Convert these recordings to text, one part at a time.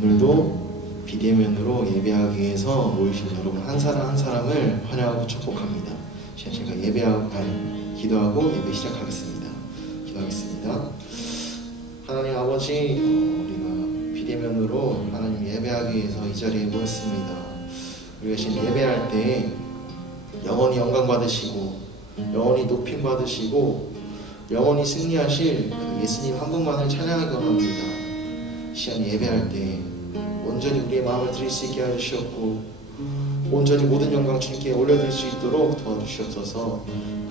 오늘도 비대면으로 예배하기 위해서 모이신 여러분 한 사람 한 사람을 환영하고 축복합니다. 제가 기도하고 예배 시작하겠습니다. 기도하겠습니다. 하나님 아버지, 우리가 비대면으로 하나님 예배하기 위해서 이 자리에 모였습니다. 우리가 지금 예배할 때 영원히 영광 받으시고 영원히 높임 받으시고 영원히 승리하실 그 예수님 한 분만을 찬양하기 원합니다. 시간 예배할 때 온전히 우리의 마음을 드릴 수 있게 해주셨고 온전히 모든 영광 주님께 올려드릴 수 있도록 도와주시옵소서.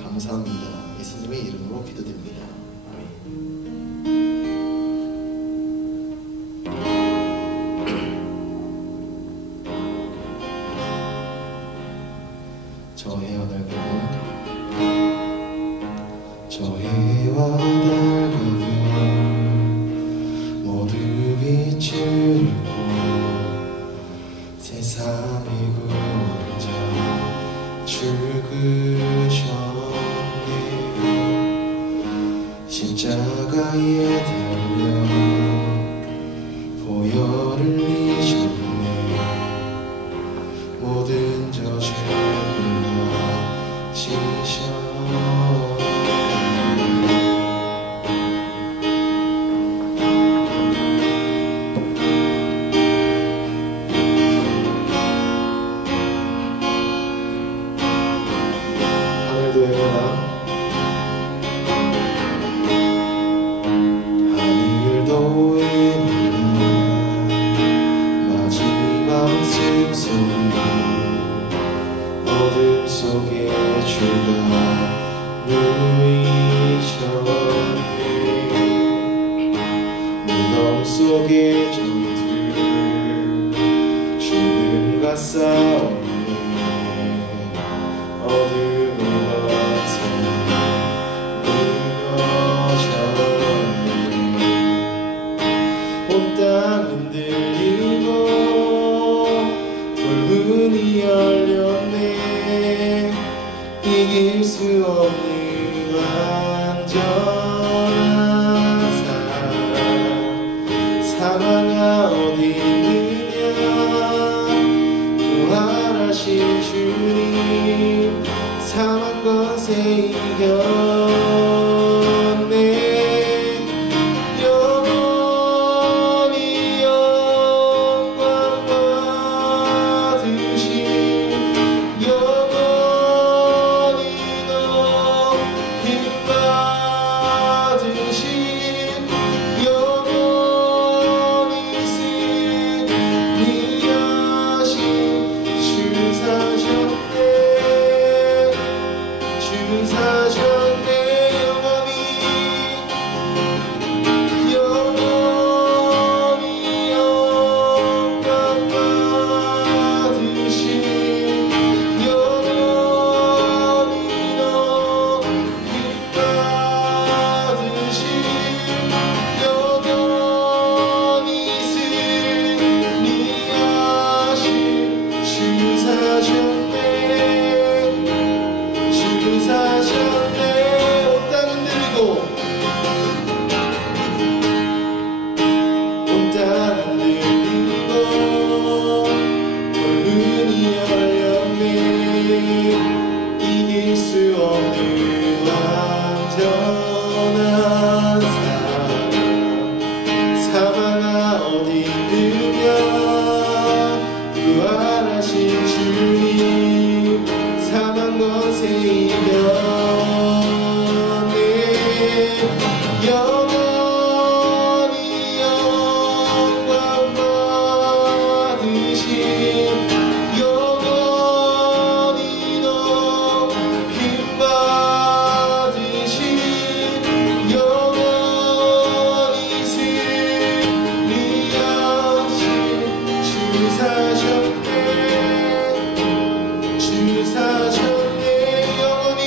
감사합니다. 예수님의 이름으로 기도드립니다. 저 해와 달 가면 저 해와 달 가면 모두 빛을 잃고 세상의 구원자 죽으셨네. 십자가에 달려 보혈을 흘리셨네. 모든 저 죄를 지셨네. 하늘도 외면하 하늘도 외면하 마지막 숨소리 어둠 속에 주가 누이셨네. 무덤 속의 전투 죽음과 싸움에 어둠의 버튼이 무너졌네. 온 땅 흔들리고 돌문이 열렸네. 이길 수 없는 완전한 사랑아 어디 있느냐. 부활하신 주님 사망 권세 이겼네. 영원히 영광 받으신 영원히 높임 받으신 영원히 승리하신 주 사셨네. 주 사셨네. 영원히 영광 받으신 영원히 높임 받으신 영원히 승리하신 주 사셨네. 주 사셨네. 온 땅 흔들리고 온 땅 흔들리고 돌문이 열렸네. 이길 수 없는 완전한 사랑아 어디 있느냐. 부활하신 주님 사망 권세 이겼네. 영원히 영광 받으신 영원히 높임 받으신 영원히 승리하신 주 사셨네. 주 사셨네. 영원히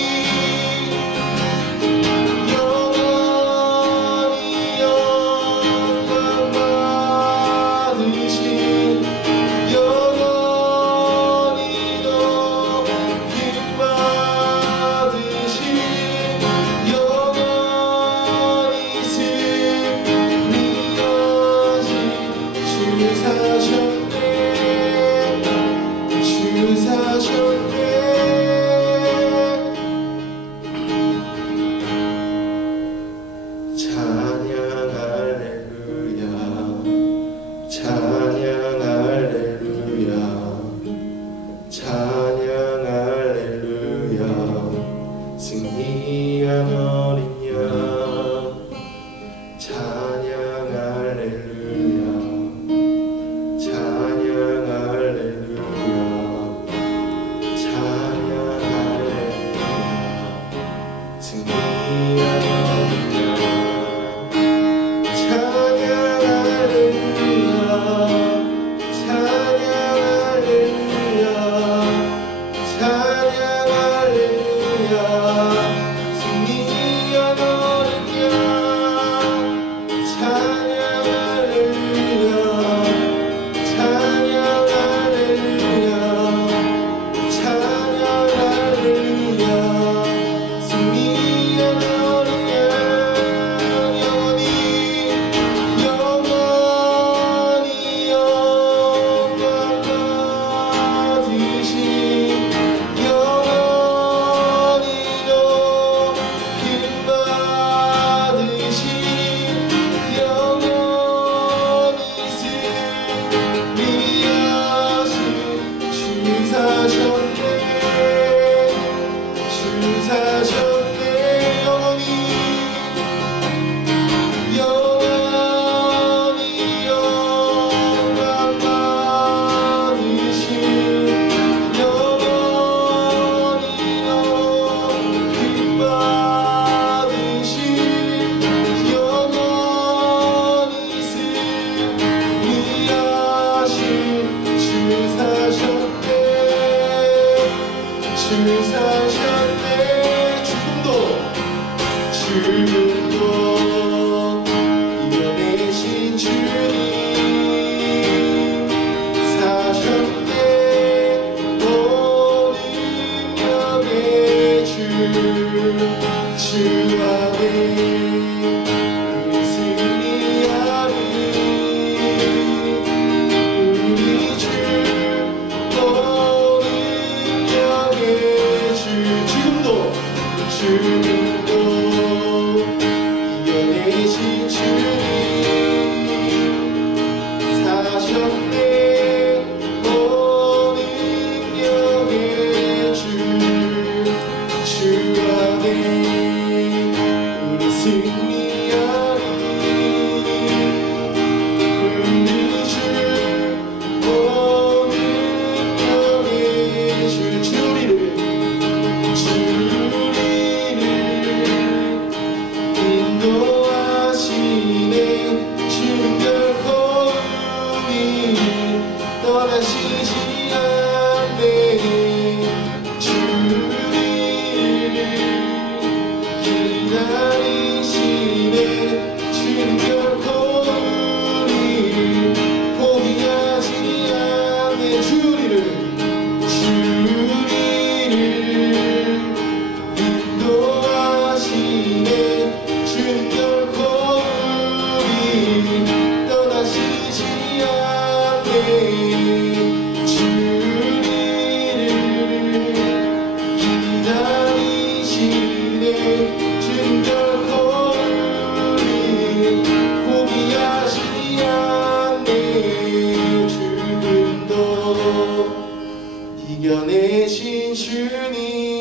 이겨내신 주님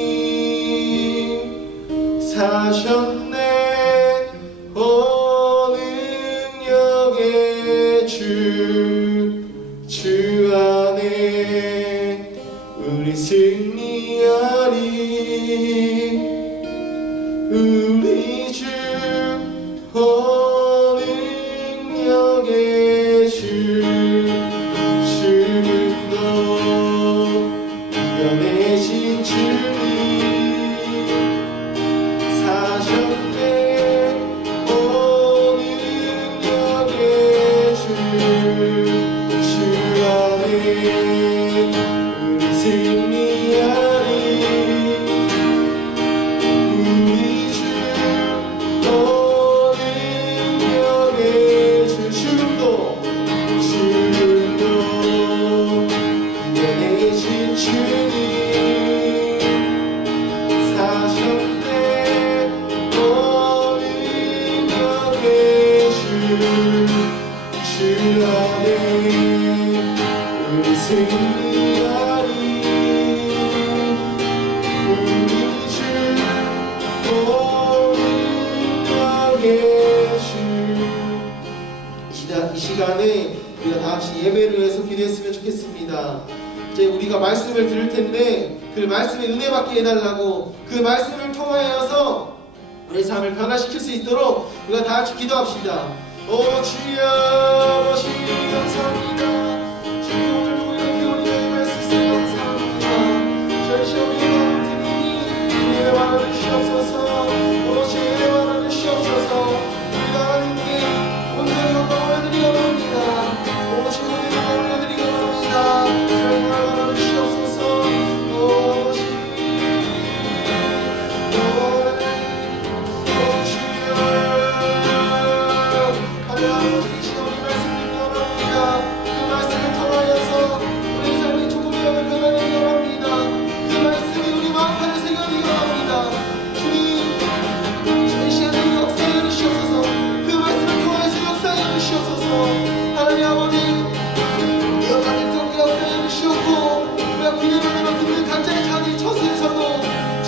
사셨네. 오 능력의 주 안에 우리 승리하리. 우리 주 오 능력의 주 이겨내신 주님 사셨네. 오 능력의 주 안에 우리 승리하리. 우리 주 오 능력의 주 지금도 교회를 위해서 기도했으면 좋겠습니다. 이제 우리가 말씀을 들을 텐데 그 말씀에 은혜 받게 해달라고, 그 말씀을 통하여서 우리의 삶을 변화시킬 수 있도록 우리가 다 같이 기도합시다. 오 주여, 주님 감사합니다. 주님 오늘도 이렇게 우리의 말씀 있어 감사합니다. 저희 시험이 드리니 주님의 말을 주시옵소서. 오 주님의 말을 주시옵소서. 우리가 하나님께 온전히 영광을 올려드리고 합니다. 오 주님의 영광을 올려드리고 합니다. 저희 말을 주시옵소서. 오 주님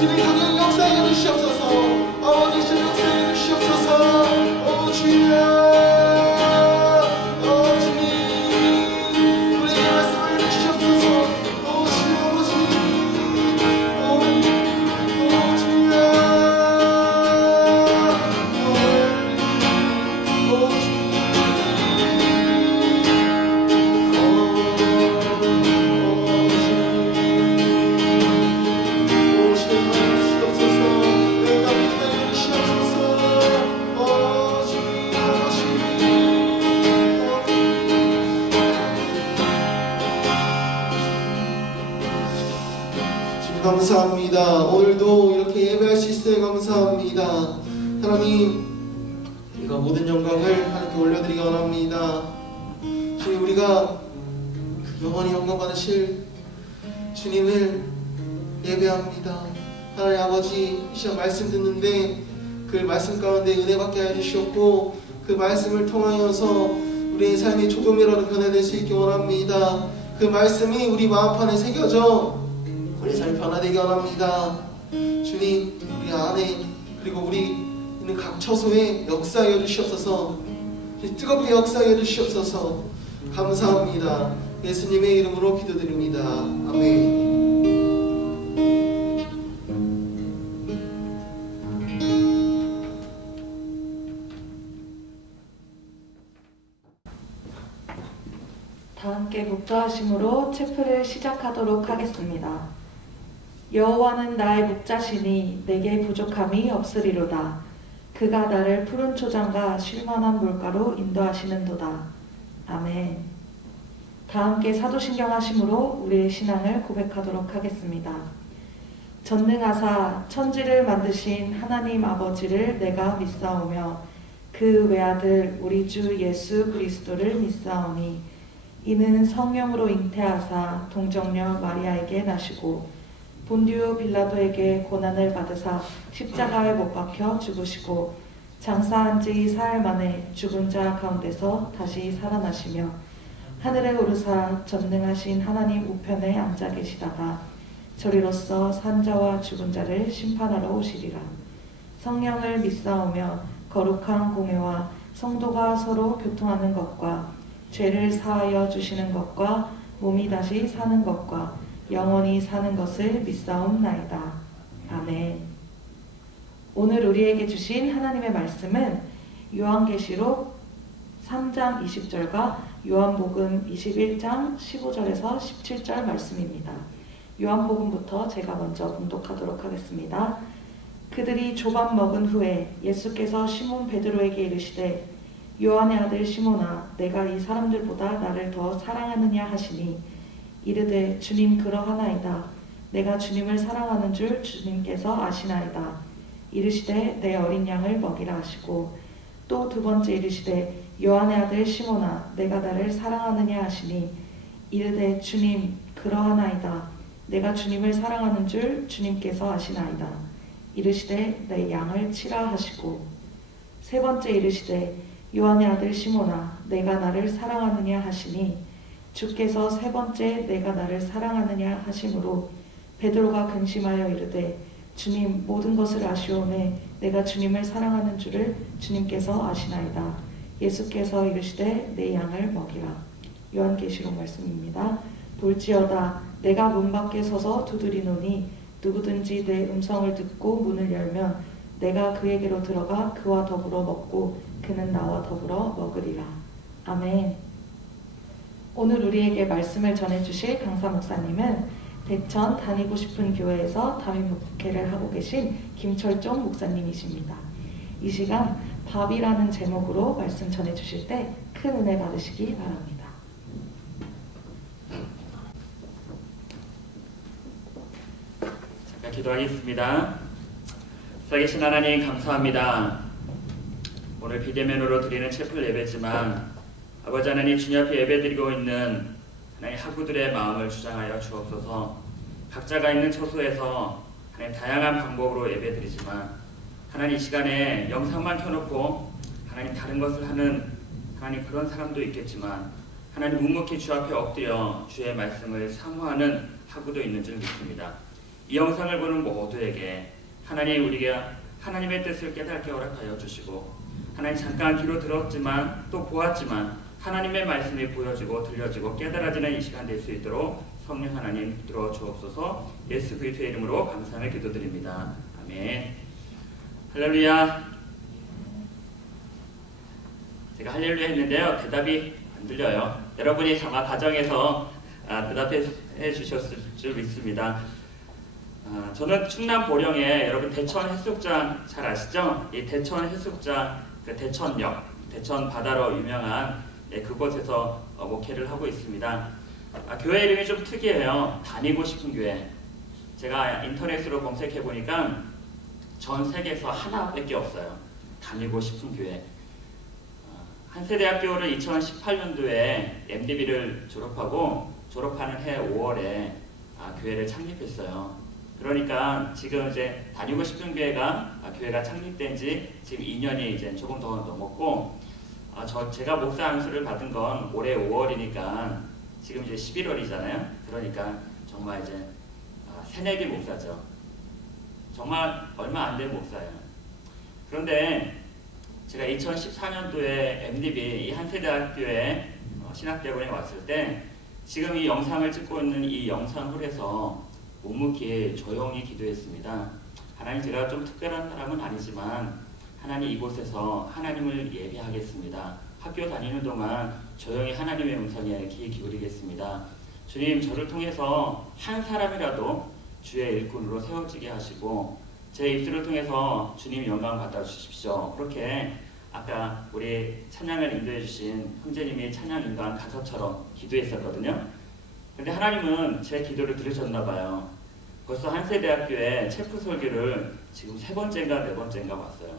주님 성령 역사해 주시옵소서. 아버지 주님 역사해 주시옵소서. 오 주여, 오 주님 우리에게 말씀을 주시옵소서. 오 주여, 오 주님, 오 주여, 오 주님, 감사합니다. 오늘도 이렇게 예배할 수 있어요. 감사합니다. 하나님, 우리가 모든 영광을 하나님께 올려드리기 원합니다. 주님, 우리가 영원히 영광 받으실 주님을 예배합니다. 하나님 아버지, 이 시간 말씀 듣는데 그 말씀 가운데 은혜 받게 해주시옵고, 그 말씀을 통하여서 우리의 삶이 조금이라도 변화될 수 있게 원합니다. 그 말씀이 우리 마음판에 새겨져 우리 삶이 변화되게 원합니다. 주님, 우리 안에 그리고 우리 있는 각 처소에 역사하여 주시옵소서. 뜨겁게 역사하여 주시옵소서. 감사합니다. 예수님의 이름으로 기도드립니다. 아멘. 다 함께 묵도하심으로 체프를 시작하도록 하겠습니다. 여호와는 나의 목자시니 내게 부족함이 없으리로다. 그가 나를 푸른 초장과 쉴만한 물가로 인도하시는도다. 아멘. 다 함께 사도신경 하심으로 우리의 신앙을 고백하도록 하겠습니다. 전능하사 천지를 만드신 하나님 아버지를 내가 믿사오며 그 외아들 우리 주 예수 그리스도를 믿사오니 이는 성령으로 잉태하사 동정녀 마리아에게 나시고 본디오 빌라도에게 고난을 받으사 십자가에 못 박혀 죽으시고 장사한 지 사흘 만에 죽은 자 가운데서 다시 살아나시며 하늘에 오르사 전능하신 하나님 우편에 앉아 계시다가 저리로서 산자와 죽은 자를 심판하러 오시리라. 성령을 믿사오며 거룩한 공회와 성도가 서로 교통하는 것과 죄를 사하여 주시는 것과 몸이 다시 사는 것과 영원히 사는 것을 믿사옵나이다. 아멘. 오늘 우리에게 주신 하나님의 말씀은 요한계시록 3장 20절과 요한복음 21장 15절에서 17절 말씀입니다. 요한복음부터 제가 먼저 봉독하도록 하겠습니다. 그들이 조밥 먹은 후에 예수께서 시몬 베드로에게 이르시되 요한의 아들 시몬아, 내가 이 사람들보다 나를 더 사랑하느냐 하시니 이르되 주님 그러하나이다. 내가 주님을 사랑하는 줄 주님께서 아시나이다. 이르시되 내 어린 양을 먹이라 하시고 또 두 번째 이르시되 요한의 아들 시몬아, 내가 나를 사랑하느냐 하시니 이르되 주님 그러하나이다. 내가 주님을 사랑하는 줄 주님께서 아시나이다. 이르시되 내 양을 치라 하시고 세 번째 이르시되 요한의 아들 시몬아, 내가 나를 사랑하느냐 하시니 주께서 세 번째 내가 나를 사랑하느냐 하심으로 베드로가 근심하여 이르되 주님 모든 것을 아시오매 내가 주님을 사랑하는 줄을 주님께서 아시나이다. 예수께서 이르시되 내 양을 먹이라. 요한계시록 말씀입니다. 볼지어다 내가 문 밖에 서서 두드리노니 누구든지 내 음성을 듣고 문을 열면 내가 그에게로 들어가 그와 더불어 먹고 그는 나와 더불어 먹으리라. 아멘. 오늘 우리에게 말씀을 전해주실 강사 목사님은 대천 다니고 싶은 교회에서 담임 목회를 하고 계신 김철종 목사님이십니다. 이 시간 밥이라는 제목으로 말씀 전해주실 때 큰 은혜 받으시기 바랍니다. 잠깐 기도하겠습니다. 살아계신 하나님 감사합니다. 오늘 비대면으로 드리는 채플 예배지만 아버지 하나님 주님 앞에 예배드리고 있는 하나님 학우들의 마음을 주장하여 주옵소서. 각자가 있는 처소에서 하나님 다양한 방법으로 예배드리지만 하나님 이 시간에 영상만 켜놓고 하나님 다른 것을 하는 하나님 그런 사람도 있겠지만 하나님 묵묵히 주 앞에 엎드려 주의 말씀을 사모하는 학우도 있는 줄 믿습니다. 이 영상을 보는 모두에게 하나님 우리가 하나님의 뜻을 깨닫게 허락하여 주시고 하나님 잠깐 귀로 들었지만 또 보았지만 하나님의 말씀이 보여지고 들려지고 깨달아지는 이 시간 될 수 있도록 성령 하나님 붙들어 주옵소서. 예수 그리스도의 이름으로 감사하며 기도드립니다. 아멘. 할렐루야. 제가 할렐루야 했는데요. 대답이 안 들려요. 여러분이 아마 가정에서 대답해 주셨을 줄 믿습니다. 저는 충남 보령에 여러분 대천 해수욕장 잘 아시죠? 이 대천 해수욕장 그 대천역, 대천 바다로 유명한 그곳에서 목회를 하고 있습니다. 교회 이름이 좀 특이해요. 다니고 싶은 교회. 제가 인터넷으로 검색해 보니까 전 세계에서 하나밖에 없어요. 다니고 싶은 교회. 한세대학교를 2018년도에 MDB를 졸업하고 졸업하는 해 5월에 교회를 창립했어요. 그러니까 지금 이제 다니고 싶은 교회가 창립된 지 지금 2년이 이제 조금 더 넘었고, 제가 목사 안수를 받은 건 올해 5월이니까 지금 이제 11월이잖아요. 그러니까 정말 이제 새내기 목사죠. 정말 얼마 안 된 목사예요. 그런데 제가 2014년도에 MDB 이 한세대학교에 신학대학원에 왔을 때 지금 이 영상을 찍고 있는 이 영상홀에서 묵묵히 조용히 기도했습니다. 하나님, 제가 좀 특별한 사람은 아니지만 하나님 이곳에서 하나님을 예배하겠습니다. 학교 다니는 동안 조용히 하나님의 음성에 귀 기울이겠습니다. 주님, 저를 통해서 한 사람이라도 주의 일꾼으로 세워지게 하시고 제 입술을 통해서 주님 영광 받아 주십시오. 그렇게 아까 우리 찬양을 인도해 주신 형제님이 찬양 인도한 가사처럼 기도했었거든요. 근데 하나님은 제 기도를 들으셨나 봐요. 벌써 한세대학교에 체프 설교를 지금 3번째인가 4번째인가 왔어요.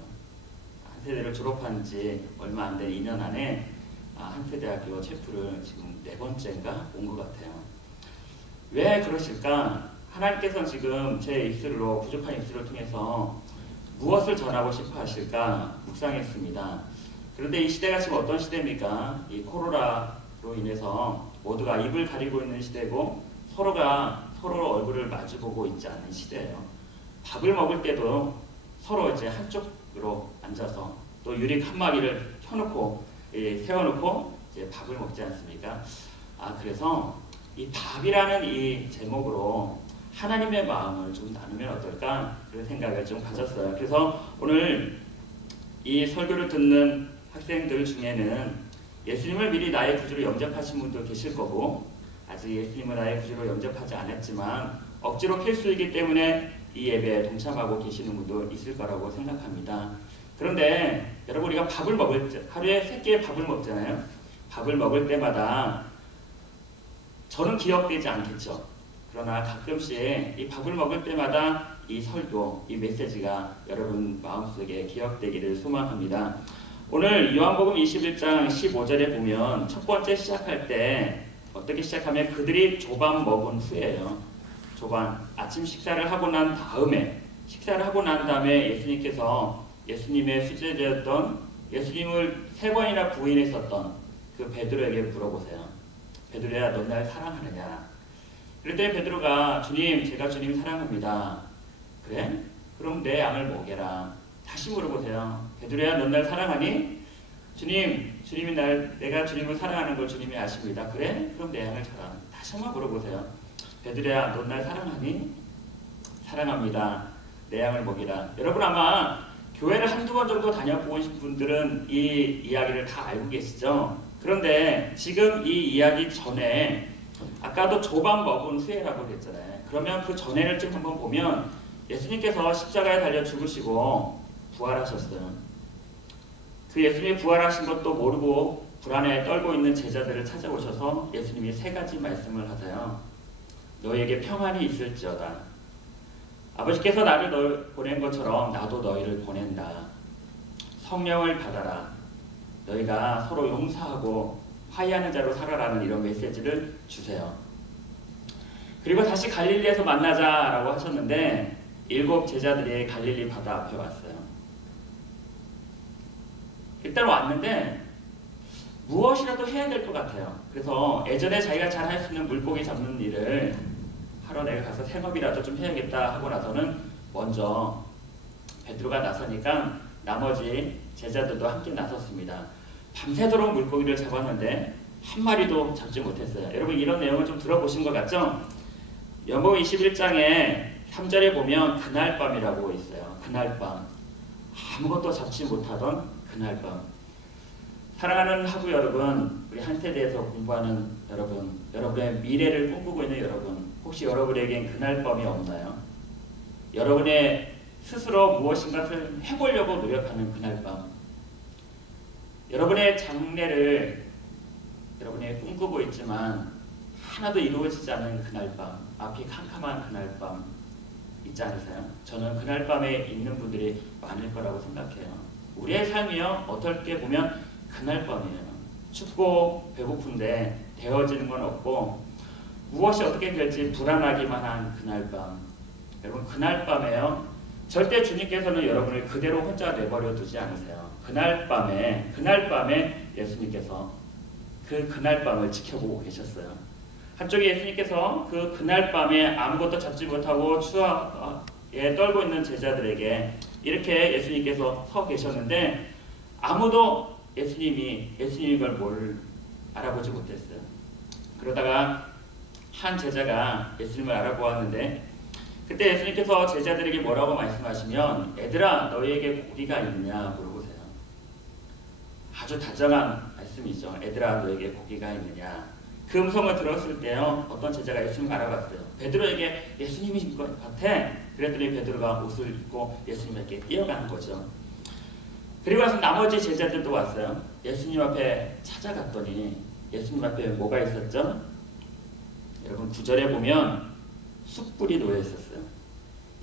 한세대를 졸업한 지 얼마 안 된 2년 안에 한세대학교 체프를 지금 4번째인가 온 것 같아요. 왜 그러실까? 하나님께서는 지금 제 입술로, 부족한 입술을 통해서 무엇을 전하고 싶어 하실까 묵상했습니다. 그런데 이 시대가 지금 어떤 시대입니까? 이 코로나로 인해서 모두가 입을 가리고 있는 시대고 서로가 서로 얼굴을 마주보고 있지 않는 시대예요. 밥을 먹을 때도 서로 이제 한쪽으로 앉아서 또 유리 칸막이를 켜놓고 세워놓고 이제 밥을 먹지 않습니까? 그래서 이 밥이라는 이 제목으로 하나님의 마음을 좀 나누면 어떨까 그런 생각을 좀 가졌어요. 그래서 오늘 이 설교를 듣는 학생들 중에는 예수님을 미리 나의 구주로 영접하신 분도 계실 거고 아직 예수님을 나의 구주로 영접하지 않았지만 억지로 필수이기 때문에 이 예배에 동참하고 계시는 분도 있을 거라고 생각합니다. 그런데 여러분, 우리가 밥을 먹을 때 하루에 3끼의 밥을 먹잖아요. 밥을 먹을 때마다 저는 기억되지 않겠죠. 그러나 가끔씩 이 밥을 먹을 때마다 이 설교, 이 메시지가 여러분 마음속에 기억되기를 소망합니다. 오늘 요한복음 21장 15절에 보면 첫 번째 시작할 때 어떻게 시작하면 그들이 조반 먹은 후에요. 조반, 아침 식사를 하고 난 다음에 예수님께서 예수님의 수제자였던 예수님을 3번이나 부인했었던 그 베드로에게 물어보세요. 베드로야, 넌 날 사랑하느냐? 그랬더니 베드로가 주님, 제가 주님 사랑합니다. 그래? 그럼 내 양을 먹여라. 다시 물어보세요. 베드로야, 넌 날 사랑하니? 주님이 내가 주님을 사랑하는 걸 주님이 아십니다. 그래? 그럼 내 양을 쳐라. 다시 한번 물어보세요. 베드로야, 넌 날 사랑하니? 사랑합니다. 내 양을 먹이라. 여러분 아마 교회를 한두 번 정도 다녀보신 분들은 이 이야기를 다 알고 계시죠? 그런데 지금 이 이야기 전에 아까도 조반 먹은 후에라고 했잖아요. 그러면 그 전에를 좀 한번 보면 예수님께서 십자가에 달려 죽으시고 부활하셨어요. 그 예수님이 부활하신 것도 모르고 불안에 떨고 있는 제자들을 찾아오셔서 예수님이 세 가지 말씀을 하세요. 너희에게 평안이 있을지어다. 아버지께서 나를 보낸 것처럼 나도 너희를 보낸다. 성령을 받아라. 너희가 서로 용서하고 화해하는 자로 살아라는 이런 메시지를 주세요. 그리고 다시 갈릴리에서 만나자라고 하셨는데 7 제자들이 갈릴리 바다 앞에 왔어요. 일단 왔는데 무엇이라도 해야 될 것 같아요. 그래서 예전에 자기가 잘 할 수 있는 물고기 잡는 일을 하러 내가 가서 생업이라도 좀 해야겠다 하고 나서는 먼저 베드로가 나서니까 나머지 제자들도 함께 나섰습니다. 밤새도록 물고기를 잡았는데 한 마리도 잡지 못했어요. 여러분 이런 내용을 좀 들어보신 것 같죠? 연복 21장에 3절에 보면 그날 밤이라고 있어요. 그날 밤. 아무것도 잡지 못하던 그날 밤. 사랑하는 하부 여러분, 우리 한 세대에서 공부하는 여러분, 여러분의 미래를 꿈꾸고 있는 여러분, 혹시 여러분에겐 그날 밤이 없나요? 여러분의 스스로 무엇인가를 해보려고 노력하는 그날 밤. 여러분의 장래를 여러분이 꿈꾸고 있지만 하나도 이루어지지 않는 그날 밤, 앞이 캄캄한 그날 밤 있지 않으세요? 저는 그날 밤에 있는 분들이 많을 거라고 생각해요. 우리의 삶이요, 어떻게 보면 그날 밤이에요. 춥고 배고픈데 데워지는 건 없고 무엇이 어떻게 될지 불안하기만 한 그날 밤. 여러분 그날 밤에요, 절대 주님께서는 여러분을 그대로 혼자 내버려 두지 않으세요. 그날 밤에 예수님께서 그날 밤을 지켜보고 계셨어요. 한쪽에 예수님께서 그날 밤에 아무것도 잡지 못하고 추위에 떨고 있는 제자들에게 이렇게 예수님께서 서 계셨는데 아무도 예수님이 걸 알아보지 못했어요. 그러다가 한 제자가 예수님을 알아보았는데 그때 예수님께서 제자들에게 뭐라고 말씀하시면 얘들아 너희에게 고기가 있느냐 물어보세요. 아주 다정한 말씀이죠. 얘들아 너희에게 고기가 있느냐. 그 음성을 들었을 때요, 어떤 제자가 예수님을 알아봤어요. 베드로에게 예수님이신 것 같아. 그랬더니 베드로가 옷을 입고 예수님에게 뛰어가는 거죠. 그리고 나서 나머지 제자들도 왔어요. 예수님 앞에 찾아갔더니 예수님 앞에 뭐가 있었죠? 여러분 9절에 보면 숯불이 놓여 있었어요.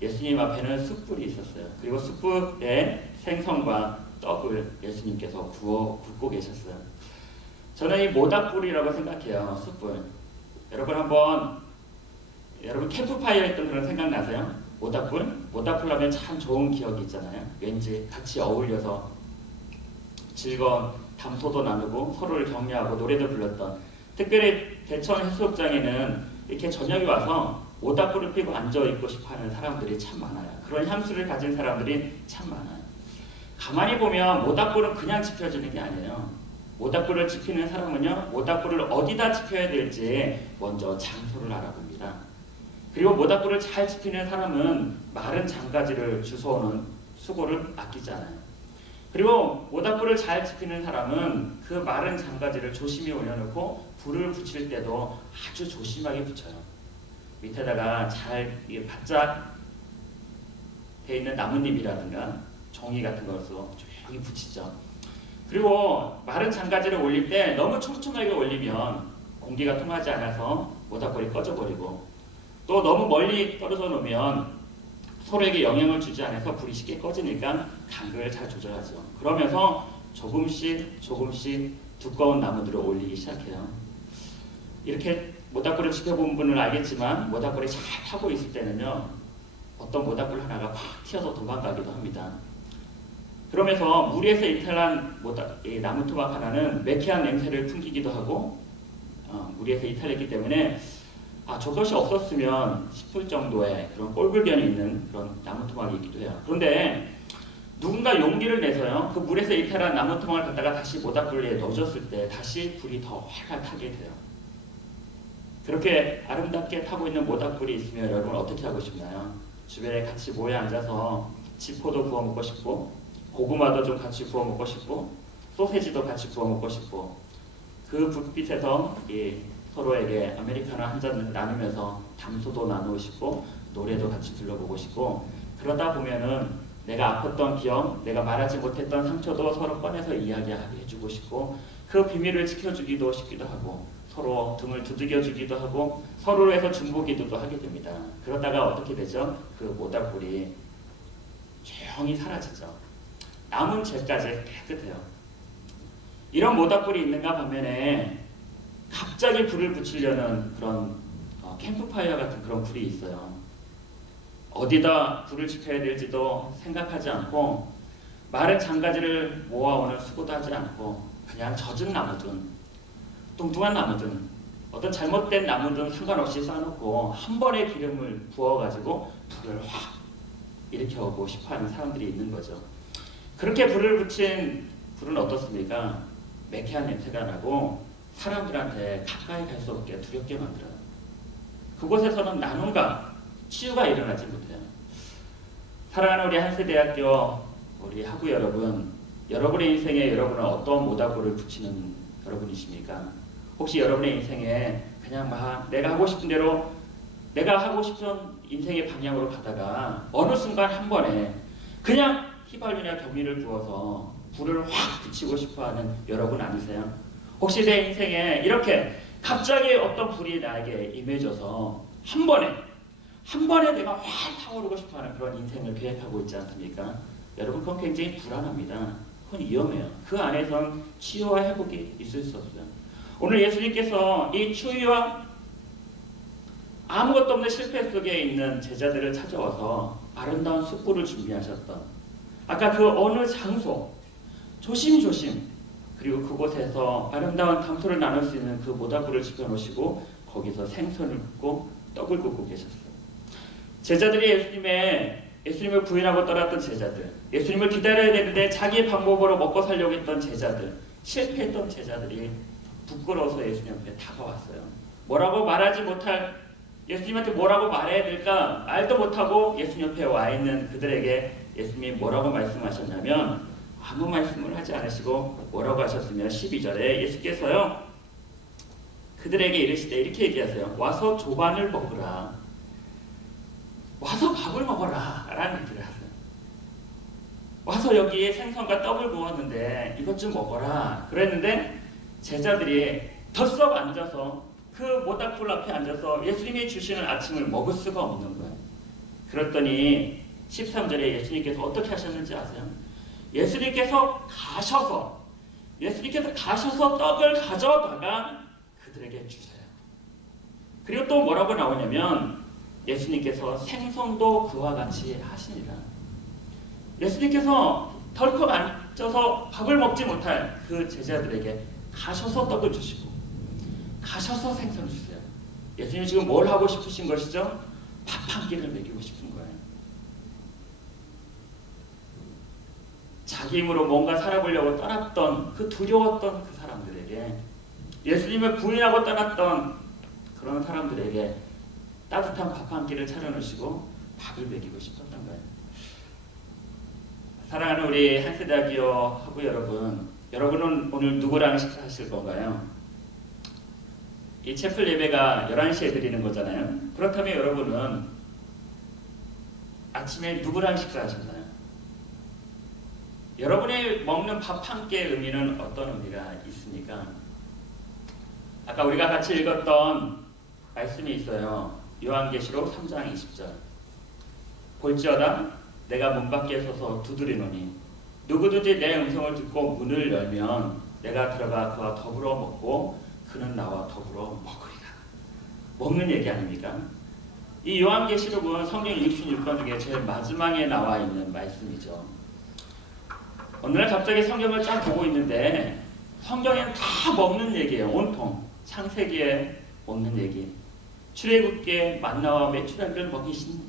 예수님 앞에는 숯불이 있었어요. 그리고 숯불에 생선과 떡을 예수님께서 굽고 계셨어요. 저는 이 모닥불이라고 생각해요. 숯불. 여러분 캠프파이어 했던 그런 생각 나세요? 모닥불 하면 참 좋은 기억이 있잖아요. 왠지 같이 어울려서 즐거운 담소도 나누고 서로를 격려하고 노래도 불렀던. 특별히 대천 해수욕장에는 이렇게 저녁에 와서 모닥불을 피고 앉아있고 싶어하는 사람들이 참 많아요. 그런 향수를 가진 사람들이 참 많아요. 가만히 보면 모닥불은 그냥 지펴지는 게 아니에요. 모닥불을 지피는 사람은요, 모닥불을 어디다 지펴야 될지 먼저 장소를 알아봅니다. 그리고 모닥불을 잘 지피는 사람은 마른 장가지를 주워오는 수고를 아끼지 않아요. 그리고 모닥불을 잘 지피는 사람은 그 마른 장가지를 조심히 올려놓고 불을 붙일 때도 아주 조심하게 붙여요. 밑에다가 잘 바짝 돼 있는 나뭇잎이라든가 종이 같은 것으로 조용히 붙이죠. 그리고 마른 장가지를 올릴 때 너무 촘촘하게 올리면 공기가 통하지 않아서 모닥불이 꺼져버리고, 또 너무 멀리 떨어져 놓으면 서로에게 영향을 주지 않아서 불이 쉽게 꺼지니까 간극을 잘 조절하죠. 그러면서 조금씩 두꺼운 나무들을 올리기 시작해요. 이렇게 모닥불을 지켜본 분은 알겠지만 모닥불이 잘 타고 있을 때는요, 어떤 모닥불 하나가 확 튀어서 도망가기도 합니다. 그러면서 무리에서 이탈한 나무 토막 하나는 매캐한 냄새를 풍기기도 하고, 무리에서 이탈했기 때문에 저것이 없었으면 싶을 정도의 그런 꼴불견이 있는 그런 나무 토막이 있기도 해요. 그런데 누군가 용기를 내서요, 그 물에서 이탈한 나무통을 갖다가 다시 모닥불리에 넣어줬을 때 다시 불이 더 활활 타게 돼요. 그렇게 아름답게 타고 있는 모닥불이 있으면 여러분 어떻게 하고 싶나요? 주변에 같이 모여 앉아서 지포도 구워 먹고 싶고, 고구마도 좀 같이 구워 먹고 싶고, 소세지도 같이 구워 먹고 싶고, 그 불빛에서 서로에게 아메리카노 한 잔 나누면서 담소도 나누고 싶고, 노래도 같이 불러보고 싶고, 그러다 보면은 내가 아팠던 기억, 내가 말하지 못했던 상처도 서로 꺼내서 이야기해주고 싶고, 그 비밀을 지켜주기도 싶기도 하고, 서로 등을 두들겨주기도 하고, 서로를 해서 중보기도도 하게 됩니다. 그러다가 어떻게 되죠? 그 모닥불이 조용히 사라지죠. 남은 죄까지 깨끗해요. 이런 모닥불이 있는가 반면에 갑자기 불을 붙이려는 그런 캠프파이어 같은 그런 불이 있어요. 어디다 불을 지펴야 될지도 생각하지 않고, 마른 장가지를 모아오는 수고도 하지 않고, 그냥 젖은 나무든 뚱뚱한 나무든 어떤 잘못된 나무든 상관없이 쌓아놓고 한 번에 기름을 부어가지고 불을 확 일으켜오고 싶어하는 사람들이 있는 거죠. 그렇게 불을 붙인 불은 어떻습니까? 매캐한 냄새가 나고 사람들한테 가까이 갈 수 없게 두렵게 만들어요. 그곳에서는 나눔과 치유가 일어나지 못해요. 사랑하는 우리 한세대학교 우리 학우 여러분, 여러분의 인생에 여러분은 어떤 모닥불을 붙이는 여러분이십니까? 혹시 여러분의 인생에 그냥 막 내가 하고 싶은 대로, 내가 하고 싶은 인생의 방향으로 가다가 어느 순간 한 번에 그냥 휘발유나 경유를 부어서 불을 확 붙이고 싶어하는 여러분 아니세요? 혹시 내 인생에 이렇게 갑자기 어떤 불이 나에게 임해져서 한 번에 내가 확 타오르고 싶어하는 그런 인생을 계획하고 있지 않습니까? 여러분, 그건 굉장히 불안합니다. 그건 위험해요. 그 안에선 치유와 회복이 있을 수 없어요. 오늘 예수님께서 이 추위와 아무것도 없는 실패 속에 있는 제자들을 찾아와서 아름다운 숯불을 준비하셨던, 아까 그 어느 장소 조심조심, 그리고 그곳에서 아름다운 담소를 나눌 수 있는 그 모닥불을 지펴놓으시고 거기서 생선을 굽고 떡을 굽고 계셨어요. 제자들이 예수님을 부인하고 떠났던 제자들, 예수님을 기다려야 되는데 자기 방법으로 먹고 살려고 했던 제자들, 실패했던 제자들이 부끄러워서 예수님 앞에 다가왔어요. 뭐라고 말하지 못할, 예수님한테 뭐라고 말해야 될까 말도 못하고 예수님 옆에 와 있는 그들에게 예수님이 뭐라고 말씀하셨냐면, 아무 말씀을 하지 않으시고 뭐라고 하셨으면 12절에 예수께서요 그들에게 이르시되 이렇게 얘기하세요. 와서 조반을 먹으라, 와서 밥을 먹어라 라는 얘기를 하세요. 와서 여기에 생선과 떡을 구웠는데 이것 좀 먹어라 그랬는데, 제자들이 덜썩 앉아서 그 모닥불 앞에 앉아서 예수님이 주시는 아침을 먹을 수가 없는 거예요. 그랬더니 13절에 예수님께서 어떻게 하셨는지 아세요? 예수님께서 가셔서 떡을 가져다가 그들에게 주세요. 그리고 또 뭐라고 나오냐면, 예수님께서 생선도 그와 같이 하시니라. 예수님께서 덜컥 앉아서 밥을 먹지 못할 그 제자들에게 가셔서 떡을 주시고 가셔서 생선을 주세요. 예수님 지금 뭘 하고 싶으신 것이죠? 밥 한 끼를 먹이고 싶은 거예요. 자기 힘으로 뭔가 살아보려고 떠났던 그 두려웠던 그 사람들에게, 예수님을 부인하고 떠났던 그런 사람들에게 따뜻한 밥 한 끼를 차려놓으시고 밥을 먹이고 싶었던 거예요. 사랑하는 우리 한세대학교 학우 여러분, 여러분은 오늘 누구랑 식사하실 건가요? 이 채플 예배가 11시에 드리는 거잖아요. 그렇다면 여러분은 아침에 누구랑 식사하셨나요? 여러분이 먹는 밥 한 끼의 의미는 어떤 의미가 있습니까? 아까 우리가 같이 읽었던 말씀이 있어요. 요한계시록 3장 20절. 볼지어다 내가 문 밖에 서서 두드리노니 누구든지 내 음성을 듣고 문을 열면 내가 들어가 그와 더불어 먹고 그는 나와 더불어 먹으리라. 먹는 얘기 아닙니까? 이 요한계시록은 성경 66권 중에 제일 마지막에 나와 있는 말씀이죠. 어느 날 갑자기 성경을 쫙 보고 있는데 성경에는 다 먹는 얘기예요. 온통 창세기에 먹는 얘기, 출애굽기에 만나와 메추라기를 먹이신,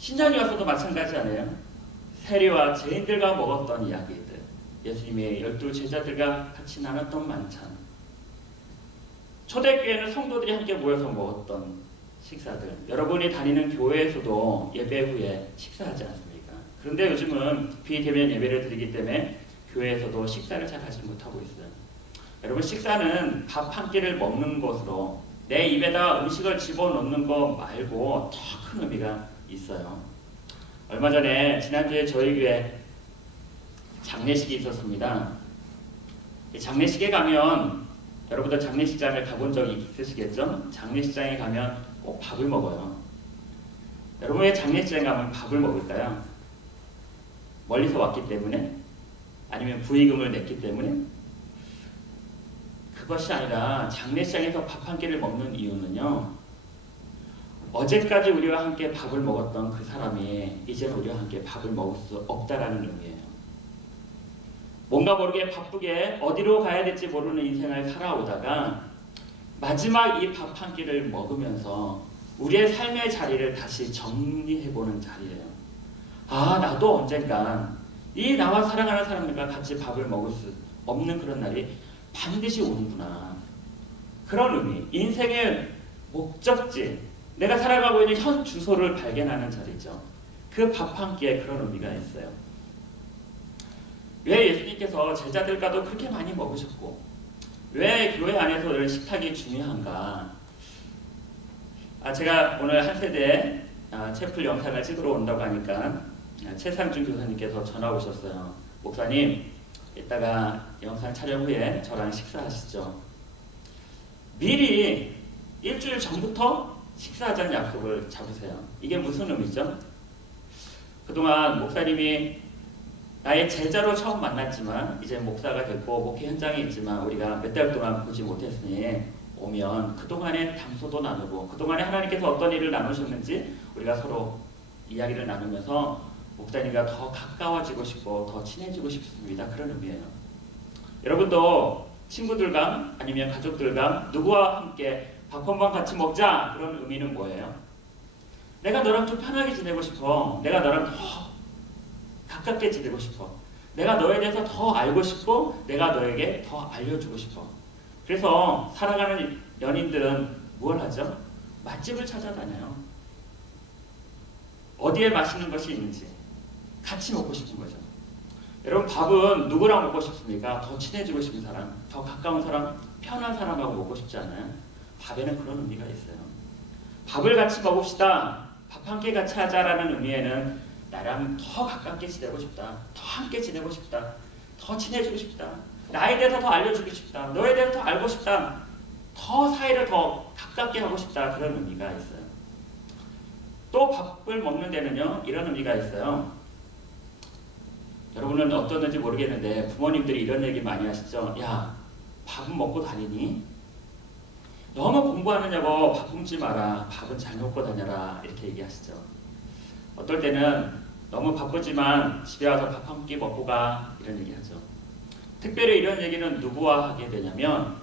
신장에 와서도 마찬가지 아니에요? 세리와 죄인들과 먹었던 이야기들, 예수님의 12 제자들과 같이 나눴던 만찬, 초대교회는 성도들이 함께 모여서 먹었던 식사들, 여러분이 다니는 교회에서도 예배 후에 식사하지 않습니까? 그런데 요즘은 비대면 예배를 드리기 때문에 교회에서도 식사를 잘 하지 못하고 있어요. 여러분, 식사는 밥 한 끼를 먹는 것으로 내 입에다 음식을 집어넣는 거 말고 더 큰 의미가 있어요. 얼마 전에 지난주에 저희 교회 장례식이 있었습니다. 장례식에 가면 여러분들 장례식장을 가본 적이 있으시겠죠? 장례식장에 가면 꼭 밥을 먹어요. 여러분 왜 장례식장에 가면 밥을 먹을까요? 멀리서 왔기 때문에? 아니면 부의금을 냈기 때문에? 그것이 아니라 장례식장에서 밥 한 끼를 먹는 이유는요, 어제까지 우리와 함께 밥을 먹었던 그 사람이 이제는 우리와 함께 밥을 먹을 수 없다라는 의미예요. 뭔가 모르게 바쁘게 어디로 가야 될지 모르는 인생을 살아오다가 마지막 이 밥 한 끼를 먹으면서 우리의 삶의 자리를 다시 정리해보는 자리예요. 아, 나도 언젠간 이 나와 사랑하는 사람들과 같이 밥을 먹을 수 없는 그런 날이 반드시 오는구나. 그런 의미, 인생의 목적지, 내가 살아가고 있는 현 주소를 발견하는 자리죠. 그 밥 한 끼에 그런 의미가 있어요. 왜 예수님께서 제자들과도 그렇게 많이 먹으셨고 왜 교회 안에서 이런 식탁이 중요한가? 제가 오늘 한 세대 채플 영상을 찍으러 온다고 하니까 최상준 교사님께서 전화 오셨어요. 목사님, 이따가 영상 촬영 후에 저랑 식사하시죠. 미리 일주일 전부터 식사하자는 약속을 잡으세요. 이게 무슨 의미죠? 그동안 목사님이 나의 제자로 처음 만났지만 이제 목사가 됐고 목회 현장에 있지만 우리가 몇 달 동안 보지 못했으니 오면 그동안의 담소도 나누고 그동안에 하나님께서 어떤 일을 나누셨는지 우리가 서로 이야기를 나누면서 목사님과 더 가까워지고 싶고 더 친해지고 싶습니다. 그런 의미예요. 여러분도 친구들과 아니면 가족들과 누구와 함께 밥 한 번 같이 먹자, 그런 의미는 뭐예요? 내가 너랑 좀 편하게 지내고 싶어. 내가 너랑 더 가깝게 지내고 싶어. 내가 너에 대해서 더 알고 싶고 내가 너에게 더 알려주고 싶어. 그래서 살아가는 연인들은 무엇을 하죠? 맛집을 찾아다녀요. 어디에 맛있는 것이 있는지 같이 먹고 싶은 거죠. 여러분, 밥은 누구랑 먹고 싶습니까? 더 친해지고 싶은 사람, 더 가까운 사람, 편한 사람하고 먹고 싶지 않아요? 밥에는 그런 의미가 있어요. 밥을 같이 먹읍시다. 밥 한 끼 같이 하자라는 의미에는 나랑 더 가깝게 지내고 싶다. 더 함께 지내고 싶다. 더 친해지고 싶다. 나에 대해서 더 알려주고 싶다. 너에 대해서 더 알고 싶다. 더 사이를 더 가깝게 하고 싶다. 그런 의미가 있어요. 또 밥을 먹는 데는요, 이런 의미가 있어요. 여러분은 어떠는지 모르겠는데 부모님들이 이런 얘기 많이 하시죠. 야, 밥은 먹고 다니니? 너무 공부하느냐고 밥 굶지 마라. 밥은 잘 먹고 다녀라. 이렇게 얘기하시죠. 어떨 때는 너무 바쁘지만 집에 와서 밥 한 끼 먹고 가. 이런 얘기하죠. 특별히 이런 얘기는 누구와 하게 되냐면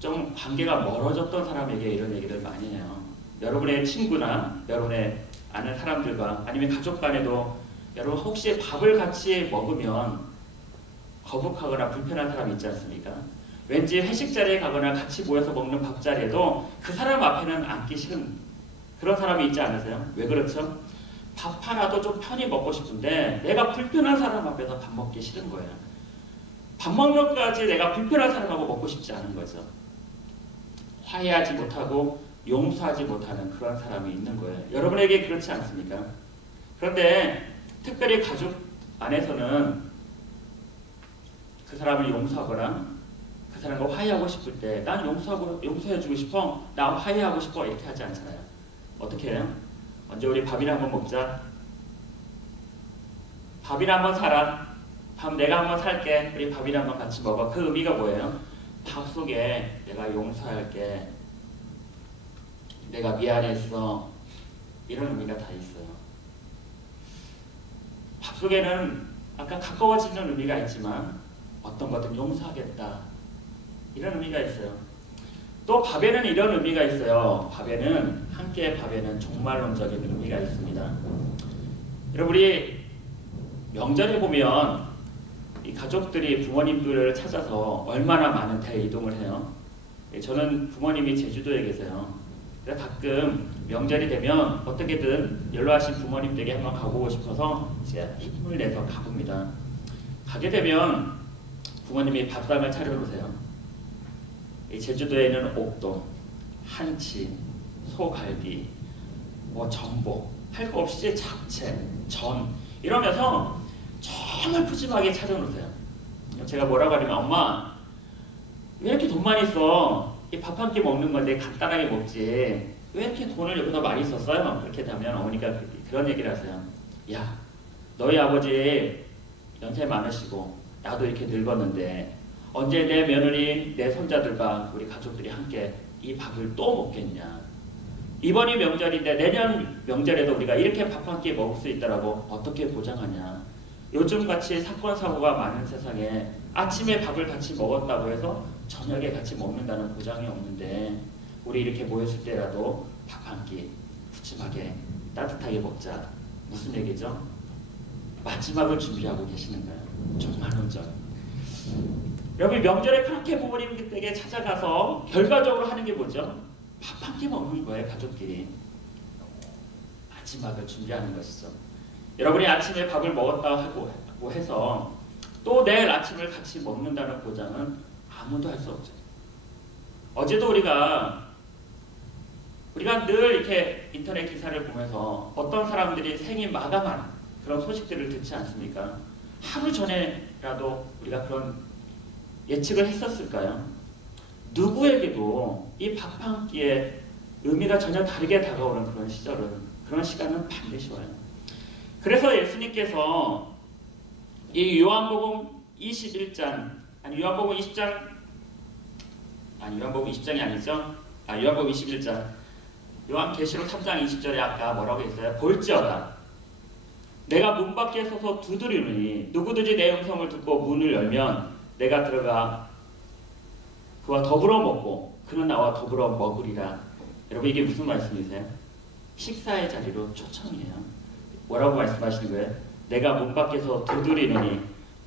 좀 관계가 멀어졌던 사람에게 이런 얘기를 많이 해요. 여러분의 친구나 여러분의 아는 사람들과 아니면 가족 간에도 여러분 혹시 밥을 같이 먹으면 거북하거나 불편한 사람이 있지 않습니까? 왠지 회식 자리에 가거나 같이 모여서 먹는 밥자리에도 그 사람 앞에는 앉기 싫은 그런 사람이 있지 않으세요? 왜 그렇죠? 밥 하나도 좀 편히 먹고 싶은데 내가 불편한 사람 앞에서 밥 먹기 싫은 거예요. 밥 먹는 것까지 내가 불편한 사람하고 먹고 싶지 않은 거죠. 화해하지 못하고 용서하지 못하는 그런 사람이 있는 거예요. 여러분에게 그렇지 않습니까? 그런데 특별히 가족 안에서는 그 사람을 용서하거나 그 사람과 화해하고 싶을 때 난 용서해주고 싶어, 나 화해하고 싶어 이렇게 하지 않잖아요. 어떻게 해요? 먼저 우리 밥이나 한번 먹자. 밥이나 한번 사라. 밥 내가 한번 살게. 우리 밥이나 한번 같이 먹어. 그 의미가 뭐예요? 밥 속에 내가 용서할게. 내가 미안했어. 이런 의미가 다 있어요. 밥 속에는 아까 가까워지는 의미가 있지만 어떤 것든 용서하겠다. 이런 의미가 있어요. 또 밥에는 이런 의미가 있어요. 함께 밥에는 종말론적인 의미가 있습니다. 여러분, 우리 명절에 보면 이 가족들이 부모님들을 찾아서 얼마나 많은 대이동을 해요. 저는 부모님이 제주도에 계세요. 그래서 가끔 명절이 되면 어떻게든 연로하신 부모님 댁에 한번 가보고 싶어서 제가 힘을 내서 가봅니다. 가게 되면 부모님이 밥상을 차려놓으세요. 이 제주도에는 옥돔, 한치, 소갈비, 전복, 할 거 없이 잡채, 전 이러면서 정말 푸짐하게 차려놓으세요. 제가 뭐라고 하냐면, 엄마 왜 이렇게 돈 많이 써? 이 밥 한 끼 먹는 건데 간단하게 먹지 왜 이렇게 돈을 여기서 많이 썼어요? 그렇게 하면 어머니가 그런 얘기를 하세요. 야, 너희 아버지 연세 많으시고 나도 이렇게 늙었는데 언제 내 며느리, 내 손자들과 우리 가족들이 함께 이 밥을 또 먹겠냐. 이번이 명절인데 내년 명절에도 우리가 이렇게 밥 한 끼 먹을 수 있다라고 어떻게 보장하냐. 요즘같이 사건 사고가 많은 세상에 아침에 밥을 같이 먹었다고 해서 저녁에 같이 먹는다는 보장이 없는데 우리 이렇게 모였을 때라도 밥 한 끼 푸짐하게 따뜻하게 먹자. 무슨 얘기죠? 마지막을 준비하고 계시는 거예요. 종말론적. 여러분, 명절에 그렇게 부모님 댁에 찾아가서 결과적으로 하는 게 뭐죠? 밥 한 끼 먹는 거예요. 가족끼리 마지막을 준비하는 것이죠. 여러분이 아침에 밥을 먹었다 하고 해서 또 내일 아침을 같이 먹는다는 보장은 아무도 할 수 없죠. 어제도 우리가 늘 이렇게 인터넷 기사를 보면서 어떤 사람들이 생이 마감한 그런 소식들을 듣지 않습니까? 하루 전에라도 우리가 그런 예측을 했었을까요? 누구에게도 이 밥 한 끼의 의미가 전혀 다르게 다가오는 그런 시간은 반드시 와요. 그래서 예수님께서 이 요한복음 21장, 요한복음 20장이 아니죠? 요한복음 21장, 요한계시록 3장 20절에 아까 뭐라고 했어요? 볼지어다 내가 문 밖에 서서 두드리노니 누구든지 내 음성을 듣고 문을 열면 내가 들어가 그와 더불어 먹고 그는 나와 더불어 먹으리라. 여러분, 이게 무슨 말씀이세요? 식사의 자리로 초청이에요. 뭐라고 말씀하시는 거예요? 내가 문 밖에서 두드리노니,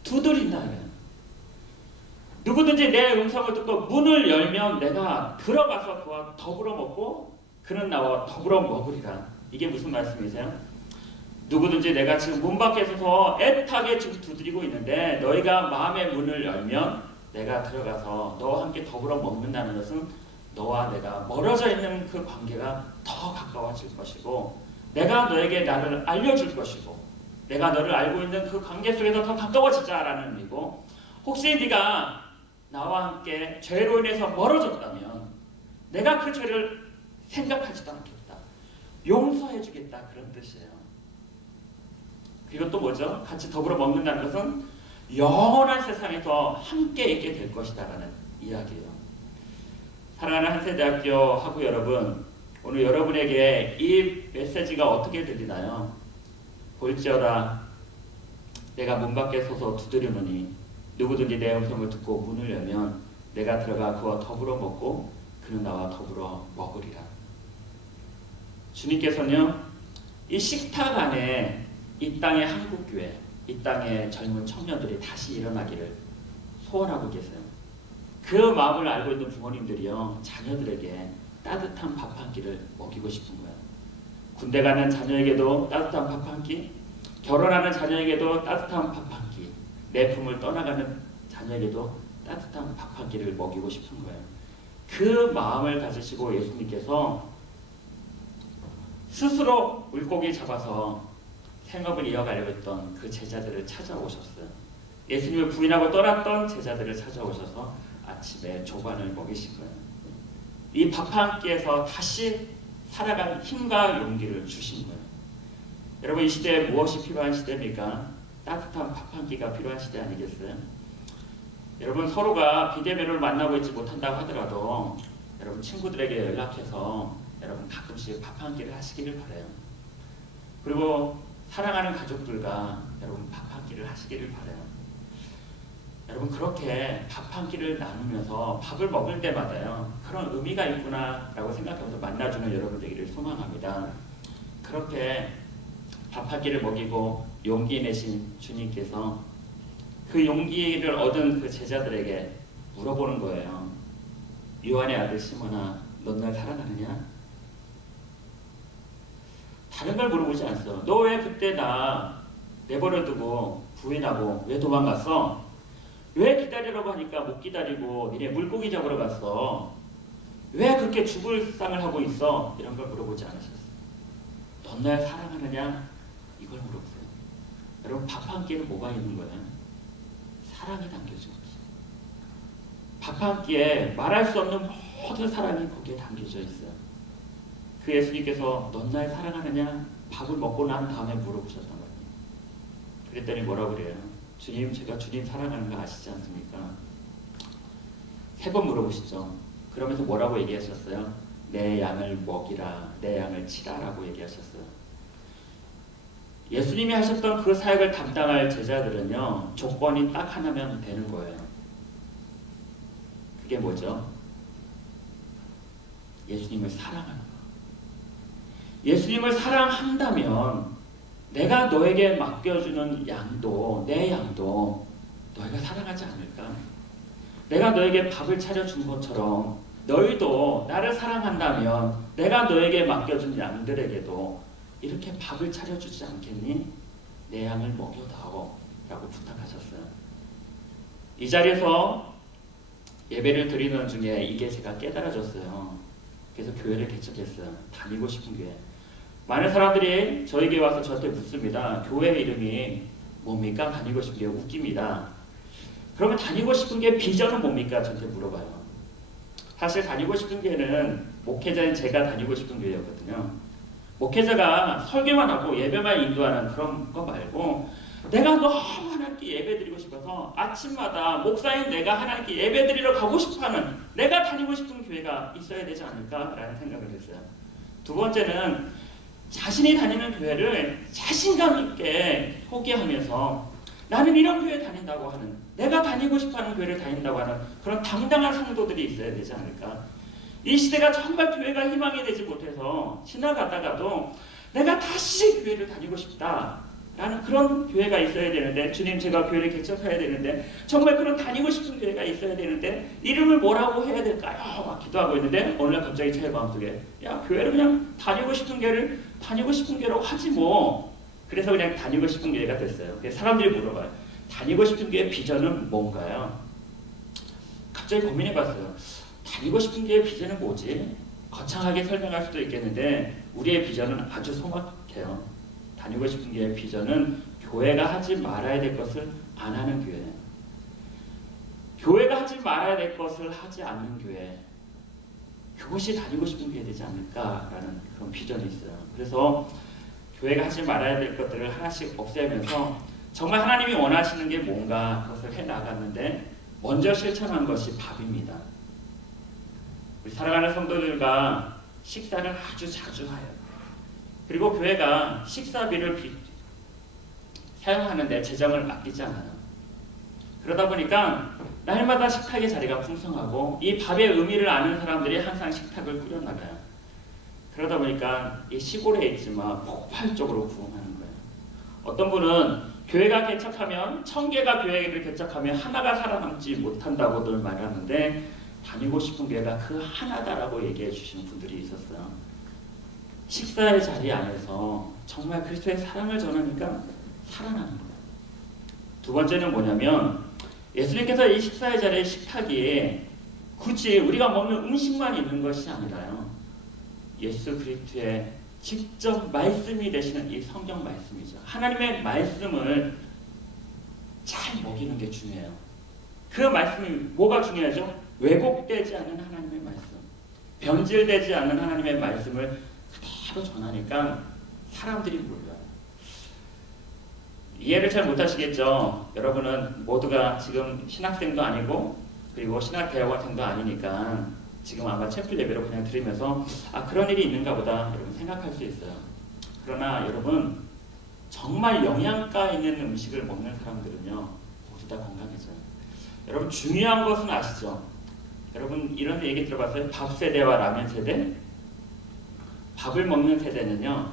두드린다. 누구든지 내 음성을 듣고 문을 열면 내가 들어가서 그와 더불어 먹고 그는 나와 더불어 먹으리라. 이게 무슨 말씀이세요? 누구든지 내가 지금 문 밖에 서서 애타게 지금 두드리고 있는데 너희가 마음의 문을 열면 내가 들어가서 너와 함께 더불어 먹는다는 것은 너와 내가 멀어져 있는 그 관계가 더 가까워질 것이고 내가 너에게 나를 알려줄 것이고 내가 너를 알고 있는 그 관계 속에서 더 가까워지자라는 의미고, 혹시 네가 나와 함께 죄로 인해서 멀어졌다면 내가 그 죄를 생각하지도 않겠다. 용서해주겠다. 그런 뜻이에요. 그리고 또 뭐죠? 같이 더불어 먹는다는 것은 영원한 세상에서 함께 있게 될 것이다 라는 이야기예요. 사랑하는 한세대학교 학우 여러분, 오늘 여러분에게 이 메시지가 어떻게 들리나요? 볼지어다 내가 문 밖에 서서 두드리노니 누구든지 내 음성을 듣고 문을 열면 내가 들어가 그와 더불어 먹고 그는 나와 더불어 먹으리라. 주님께서는요, 이 식탁 안에 이 땅의 한국교회, 이 땅의 젊은 청년들이 다시 일어나기를 소원하고 계세요. 그 마음을 알고 있는 부모님들이요, 자녀들에게 따뜻한 밥 한 끼를 먹이고 싶은 거예요. 군대 가는 자녀에게도 따뜻한 밥 한 끼, 결혼하는 자녀에게도 따뜻한 밥 한 끼, 내 품을 떠나가는 자녀에게도 따뜻한 밥 한 끼를 먹이고 싶은 거예요. 그 마음을 가지시고 예수님께서 스스로 물고기 잡아서 생업을 이어가려고 했던 그 제자들을 찾아오셨어요. 예수님을 부인하고 떠났던 제자들을 찾아오셔서 아침에 조반을 먹이신 거예요. 이 밥 한 끼에서 다시 살아갈 힘과 용기를 주신 거예요. 여러분, 이 시대에 무엇이 필요한 시대입니까? 따뜻한 밥 한 끼가 필요한 시대 아니겠어요? 여러분, 서로가 비대면을 만나고 있지 못한다고 하더라도 여러분 친구들에게 연락해서 여러분 가끔씩 밥 한 끼를 하시기를 바라요. 그리고 사랑하는 가족들과 여러분 밥 한 끼를 하시기를 바라요. 여러분 그렇게 밥 한 끼를 나누면서 밥을 먹을 때마다요 그런 의미가 있구나라고 생각하면서 만나주는 여러분 되기를 소망합니다. 그렇게 밥 한 끼를 먹이고 용기 내신 주님께서 그 용기를 얻은 그 제자들에게 물어보는 거예요. 요한의 아들 시몬아, 넌 날 사랑하느냐? 다른 걸 물어보지 않았어. 너 왜 그때 나 내버려두고 부인하고 왜 도망갔어? 왜 기다리라고 하니까 못 기다리고 니네 물고기 잡으러 갔어? 왜 그렇게 죽을 상을 하고 있어? 이런 걸 물어보지 않으셨어. 넌 날 사랑하느냐? 이걸 물어보세요. 여러분 밥 한 끼는 뭐가 있는 거야? 사랑이 담겨져 있어. 밥 한 끼에 말할 수 없는 모든 사랑이 거기에 담겨져 있어요. 그 예수님께서 넌 날 사랑하느냐? 밥을 먹고 난 다음에 물어보셨단 말이에요. 그랬더니 뭐라고 그래요? 주님, 제가 주님 사랑하는 거 아시지 않습니까? 3번 물어보시죠. 그러면서 뭐라고 얘기하셨어요? 내 양을 먹이라, 내 양을 치라라고 얘기하셨어요. 예수님이 하셨던 그 사역을 담당할 제자들은요, 조건이 딱 하나면 되는 거예요. 그게 뭐죠? 예수님을 사랑하는 거. 예수님을 사랑한다면 내가 너에게 맡겨주는 양도, 내 양도 너희가 사랑하지 않을까? 내가 너에게 밥을 차려준 것처럼 너희도 나를 사랑한다면 내가 너에게 맡겨준 양들에게도 이렇게 밥을 차려주지 않겠니? 내 양을 먹여다오 라고 부탁하셨어요. 이 자리에서 예배를 드리는 중에 이게 제가 깨달아졌어요. 그래서 교회를 개척했어요. 다니고 싶은 교회. 많은 사람들이 저에게 와서 저한테 묻습니다. 교회 이름이 뭡니까? 다니고 싶은 게 웃깁니다. 그러면 다니고 싶은 게 비전은 뭡니까? 저한테 물어봐요. 사실 다니고 싶은 교회는 목회자인 제가 다니고 싶은 교회였거든요. 목회자가 설교만 하고 예배만 인도하는 그런 거 말고 내가 너무 하나님께 예배 드리고 싶어서 아침마다 목사인 내가 하나님께 예배 드리러 가고 싶어하는 내가 다니고 싶은 교회가 있어야 되지 않을까라는 생각을 했어요. 두 번째는 자신이 다니는 교회를 자신감 있게 소개하면서 나는 이런 교회 다닌다고 하는, 내가 다니고 싶어하는 교회를 다닌다고 하는 그런 당당한 성도들이 있어야 되지 않을까. 이 시대가 정말 교회가 희망이 되지 못해서 지나가다가도 내가 다시 교회를 다니고 싶다라는 그런 교회가 있어야 되는데, 주님 제가 교회를 개척해야 되는데 정말 그런 다니고 싶은 교회가 있어야 되는데 이름을 뭐라고 해야 될까요? 막 기도하고 있는데 어느 날 갑자기 제 마음속에 야, 교회를 그냥 다니고 싶은 교회를 다니고 싶은 교회로 하지 뭐. 그래서 그냥 다니고 싶은 교회가 됐어요. 그래서 사람들이 물어봐요. 다니고 싶은 교회 비전은 뭔가요? 갑자기 고민해봤어요. 다니고 싶은 교회 비전은 뭐지? 거창하게 설명할 수도 있겠는데 우리의 비전은 아주 소박해요. 다니고 싶은 교회의 비전은 교회가 하지 말아야 될 것을 안 하는 교회. 교회가 하지 말아야 될 것을 하지 않는 교회. 그것이 다니고 싶은 교회 되지 않을까라는 그런 비전이 있어요. 그래서 교회가 하지 말아야 될 것들을 하나씩 없애면서 정말 하나님이 원하시는 게 뭔가 그것을 해나갔는데 먼저 실천한 것이 밥입니다. 우리 사랑하는 성도들과 식사를 아주 자주 해요. 그리고 교회가 식사비를 사용하는데 재정을 아끼지 않아요. 그러다 보니까 날마다 식탁의 자리가 풍성하고 이 밥의 의미를 아는 사람들이 항상 식탁을 꾸려나가요. 그러다 보니까 이 시골에 있지만 폭발적으로 부흥하는 거예요. 어떤 분은 교회가 개척하면 1000개가 교회를 개척하면 하나가 살아남지 못한다고들 말하는데 다니고 싶은 교회가 그 하나다라고 얘기해 주시는 분들이 있었어요. 식사의 자리 안에서 정말 그리스도의 사랑을 전하니까 살아나는 거예요. 두 번째는 뭐냐면 예수님께서 이 식사의 자리의 식탁이 굳이 우리가 먹는 음식만 있는 것이 아니라요. 예수 그리스도의 직접 말씀이 되시는 이 성경 말씀이죠. 하나님의 말씀을 잘 먹이는 게 중요해요. 그 말씀이 뭐가 중요하죠? 왜곡되지 않는 하나님의 말씀, 변질되지 않는 하나님의 말씀을 그대로 전하니까 사람들이 몰라요. 이해를 잘 못하시겠죠? 여러분은 모두가 지금 신학생도 아니고 그리고 신학대학원생도 아니니까 지금 아마 챔플 예배로 그냥 들으면서 아 그런 일이 있는가 보다 여러분 생각할 수 있어요. 그러나 여러분 정말 영양가 있는 음식을 먹는 사람들은요 모두 다 건강해져요. 여러분 중요한 것은 아시죠? 여러분 이런 얘기 들어봤어요? 밥 세대와 라면 세대? 밥을 먹는 세대는요,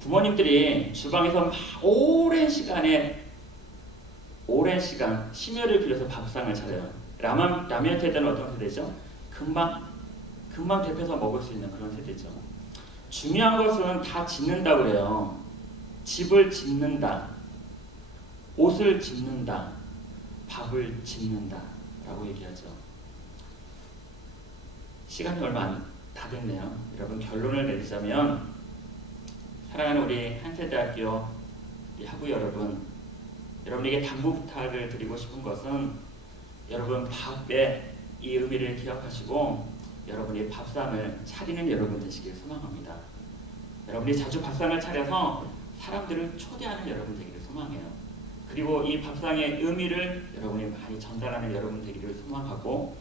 부모님들이 주방에서 막 오랜 시간 심혈을 기울여서 밥상을 차려요. 라면 세대는 어떤 세대죠? 금방 데펴서 먹을 수 있는 그런 세대죠. 중요한 것은 다 짓는다고 그래요. 집을 짓는다, 옷을 짓는다, 밥을 짓는다 라고 얘기하죠. 시간이 얼마 다 됐네요. 여러분 결론을 내리자면, 사랑하는 우리 한세대학교 학우 여러분, 여러분에게 당부 부탁을 드리고 싶은 것은, 여러분 밥의 이 의미를 기억하시고 여러분이 밥상을 차리는 여러분 되시길 소망합니다. 여러분이 자주 밥상을 차려서 사람들을 초대하는 여러분 되기를 소망해요. 그리고 이 밥상의 의미를 여러분이 많이 전달하는 여러분 되기를 소망하고,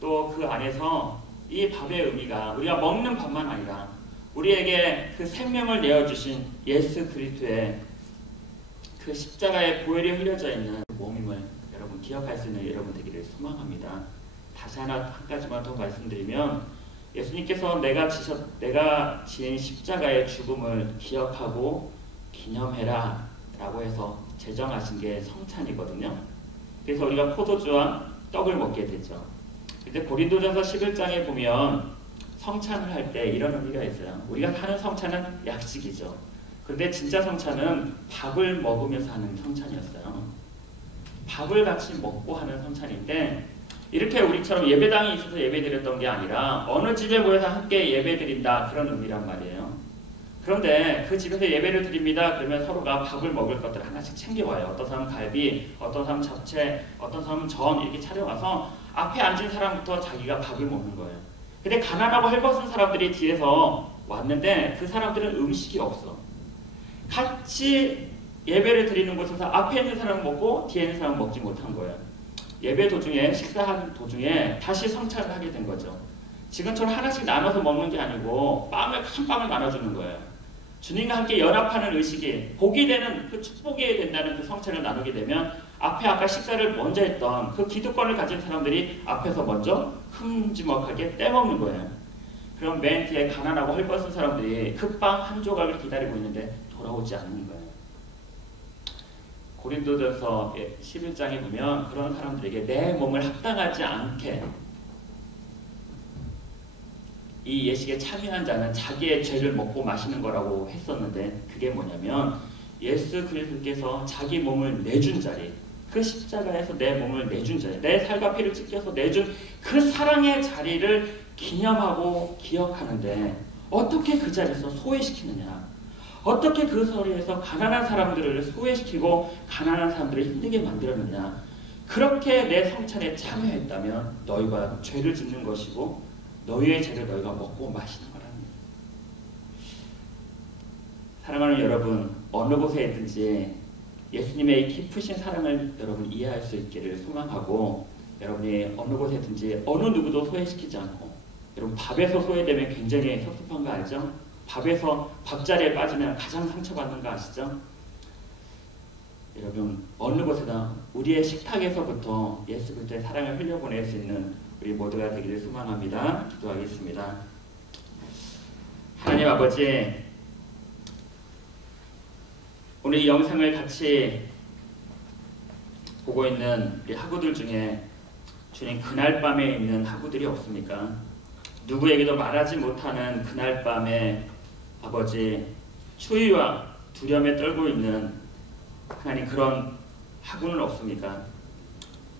또 그 안에서 이 밥의 의미가 우리가 먹는 밥만 아니라 우리에게 그 생명을 내어주신 예수 그리스도의 그 십자가의 보혈이 흘려져 있는 몸임을 여러분 기억할 수 있는 여러분 되기를 소망합니다. 다시 한 가지만 더 말씀드리면, 예수님께서 내가 지은 십자가의 죽음을 기억하고 기념해라 라고 해서 제정하신 게 성찬이거든요. 그래서 우리가 포도주와 떡을 먹게 되죠. 근데 고린도전서 11장에 보면 성찬을 할 때 이런 의미가 있어요. 우리가 하는 성찬은 약식이죠. 근데 진짜 성찬은 밥을 먹으면서 하는 성찬이었어요. 밥을 같이 먹고 하는 성찬인데, 이렇게 우리처럼 예배당이 있어서 예배드렸던 게 아니라 어느 집에 모여서 함께 예배드린다, 그런 의미란 말이에요. 그런데 그 집에서 예배를 드립니다. 그러면 서로가 밥을 먹을 것들 하나씩 챙겨와요. 어떤 사람은 갈비, 어떤 사람은 잡채, 어떤 사람은 전 이렇게 차려와서 앞에 앉은 사람부터 자기가 밥을 먹는 거예요. 근데 가난하고 헐벗은 사람들이 뒤에서 왔는데 그 사람들은 음식이 없어. 같이 예배를 드리는 곳에서 앞에 있는 사람은 먹고 뒤에 있는 사람은 먹지 못한 거예요. 예배 도중에, 식사하는 도중에 다시 성찬을 하게 된 거죠. 지금처럼 하나씩 나눠서 먹는 게 아니고 한 빵을 나눠주는 거예요. 주님과 함께 연합하는 의식이 복이 되는, 그 축복이 된다는 그 성찬을 나누게 되면, 앞에 아까 식사를 먼저 했던 그 기득권을 가진 사람들이 앞에서 먼저 큼지막하게 떼먹는 거예요. 그럼 맨 뒤에 가난하고 헐벗은 사람들이 그 빵 한 조각을 기다리고 있는데 돌아오지 않는 거예요. 고린도전서 11장에 보면 그런 사람들에게 내 몸을 합당하지 않게 이 예식에 참여한 자는 자기의 죄를 먹고 마시는 거라고 했었는데, 그게 뭐냐면 예수 그리스도께서 자기 몸을 내준 자리, 그 십자가에서 내 몸을 내준 자리, 내 살과 피를 찢겨서 내준 그 사랑의 자리를 기념하고 기억하는데, 어떻게 그 자리에서 소외시키느냐, 어떻게 그 자리에서 가난한 사람들을 소외시키고 가난한 사람들을 힘들게 만들었느냐, 그렇게 내 성찬에 참여했다면 너희가 죄를 짓는 것이고 너희의 죄를 너희가 먹고 마시는 거라는 거예요. 사랑하는 여러분, 어느 곳에 있든지 예수님의 이 깊으신 사랑을 여러분 이해할 수 있기를 소망하고, 여러분이 어느 곳에 있든지 어느 누구도 소외시키지 않고, 여러분 밥에서 소외되면 굉장히 섭섭한 거 알죠? 밥에서 밥자리에 빠지면 가장 상처받는 거 아시죠? 여러분 어느 곳에나 우리의 식탁에서부터 예수 그리스도의 사랑을 흘려보낼 수 있는 우리 모두가 되기를 소망합니다. 기도하겠습니다. 하나님 아버지, 오늘 이 영상을 같이 보고 있는 우리 학우들 중에 주님 그날 밤에 있는 학우들이 없습니까? 누구에게도 말하지 못하는 그날 밤에 아버지 추위와 두려움에 떨고 있는 하나님 그런 학우는 없습니까?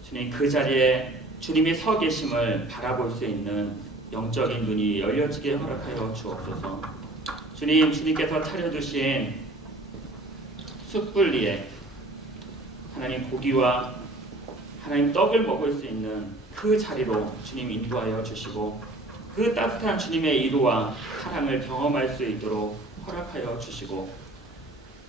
주님 그 자리에 주님이 서 계심을 바라볼 수 있는 영적인 눈이 열려지게 허락하여 주옵소서. 주님께서 차려주신 숯불리에 하나님 고기와 하나님 떡을 먹을 수 있는 그 자리로 주님 인도하여 주시고, 그 따뜻한 주님의 이루와 사랑을 경험할 수 있도록 허락하여 주시고,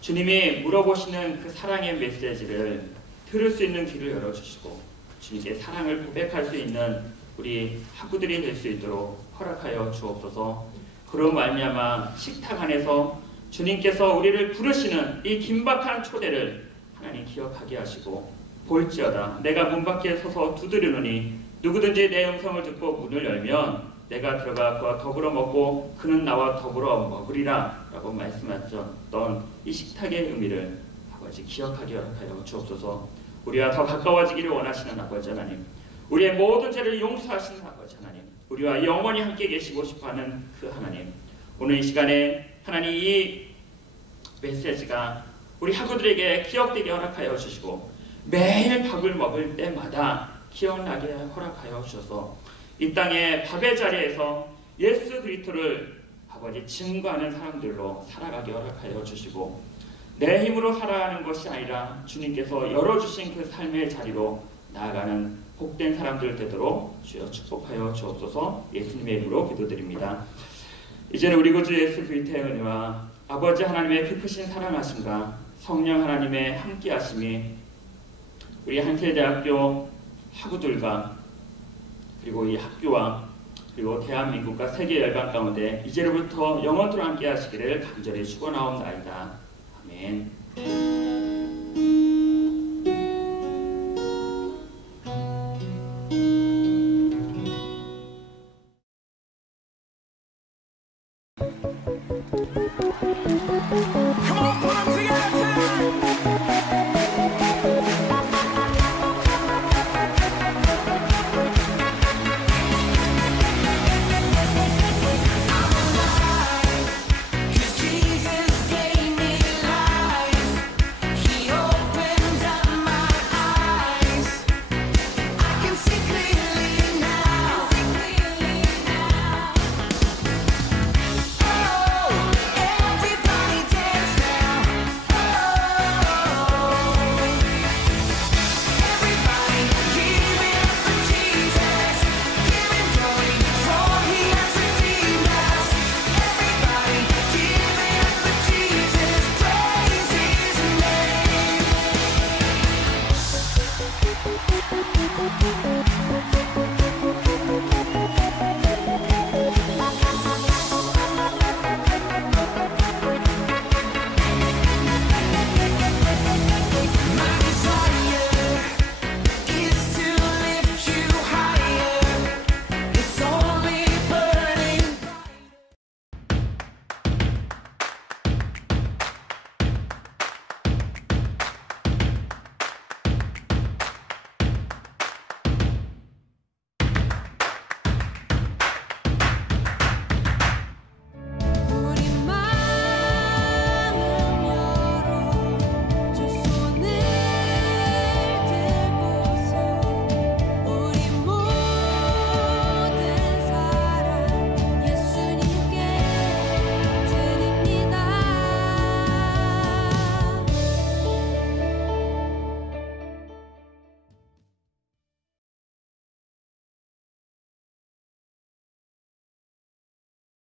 주님이 물어보시는 그 사랑의 메시지를 들을 수 있는 귀를 열어주시고, 주님께 사랑을 고백할 수 있는 우리 학우들이 될 수 있도록 허락하여 주옵소서. 그로 말미암아 식탁 안에서 주님께서 우리를 부르시는 이 긴박한 초대를 하나님 기억하게 하시고, 볼지어다 내가 문 밖에 서서 두드리노니 누구든지 내 음성을 듣고 문을 열면 내가 들어가 그와 더불어 먹고 그는 나와 더불어 먹으리라 라고 말씀하셨던 이 식탁의 의미를 아버지 기억하게 하여 주옵소서. 우리와 더 가까워지기를 원하시는 아버지 하나님, 우리의 모든 죄를 용서하시는 아버지 하나님, 우리와 영원히 함께 계시고 싶어하는 그 하나님, 오늘 이 시간에 하나님 이 메시지가 우리 학우들에게 기억되게 허락하여 주시고 매일 밥을 먹을 때마다 기억나게 허락하여 주셔서 이 땅의 밥의 자리에서 예수 그리스도를 아버지 증거하는 사람들로 살아가게 허락하여 주시고 내 힘으로 살아가는 것이 아니라 주님께서 열어주신 그 삶의 자리로 나아가는 복된 사람들 되도록 주여 축복하여 주옵소서. 예수님의 이름으로 기도드립니다. 이제는 우리 구주 예수 그리스도의 은혜와 아버지 하나님의 그 크신 사랑하심과 성령 하나님의 함께하심이 우리 한세대학교 학우들과 그리고 이 학교와 그리고 대한민국과 세계 열방 가운데 이제로부터 영원토록 함께 하시기를 간절히 축원하옵나이다. 아멘.